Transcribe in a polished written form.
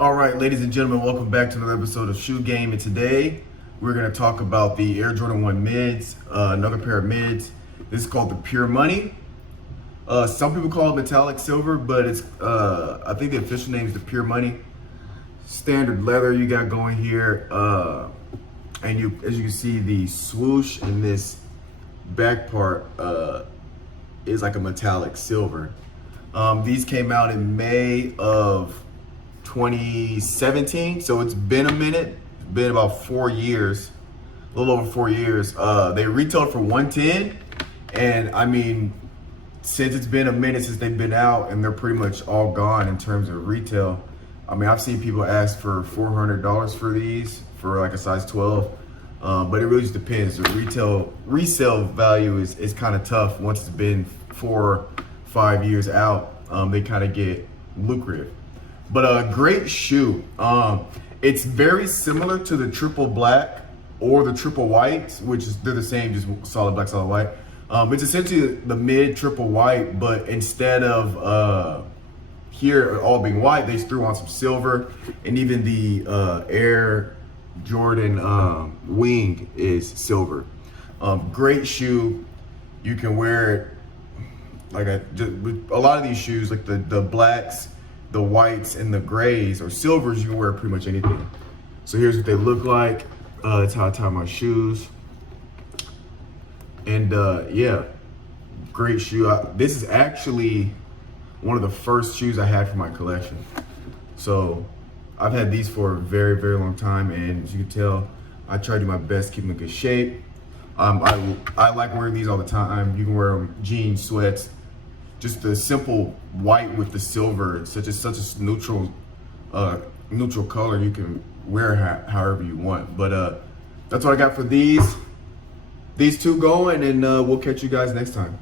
All right, ladies and gentlemen, welcome back to another episode of Shoe Game. And today we're going to talk about the Air Jordan 1 mids, another pair of mids. This is called the Pure Money. Some people call it metallic silver, but it's I think the official name is the Pure Money. Standard leather you got going here, and as you can see, the swoosh in this back part is like a metallic silver. These came out in May of 2017, so it's been a minute. It's been about 4 years, a little over 4 years. They retailed for $110, and I mean, since it's been a minute since they've been out, and they're pretty much all gone in terms of retail. I mean, I've seen people ask for $400 for these for like a size 12, but it really just depends. The resale value is kind of tough once it's been 4-5 years out. They kind of get lucrative. But a great shoe. It's very similar to the triple black or the triple white, which is they're the same, just solid black, solid white. It's essentially the mid triple white, but instead of here all being white, they threw on some silver, and even the Air Jordan wing is silver. Great shoe. You can wear it like a lot of these shoes, like the blacks, the whites, and the grays or silvers, you can wear pretty much anything. So here's what they look like. That's how I tie my shoes. And yeah, great shoe. This is actually one of the first shoes I had for my collection. So I've had these for a very, very long time, and as you can tell, I try to do my best to keep them in good shape. I like wearing these all the time. You can wear them jeans, sweats, just the simple white with the silver. It's such a neutral color. You can wear however you want. But that's what I got for these two going, and we'll catch you guys next time.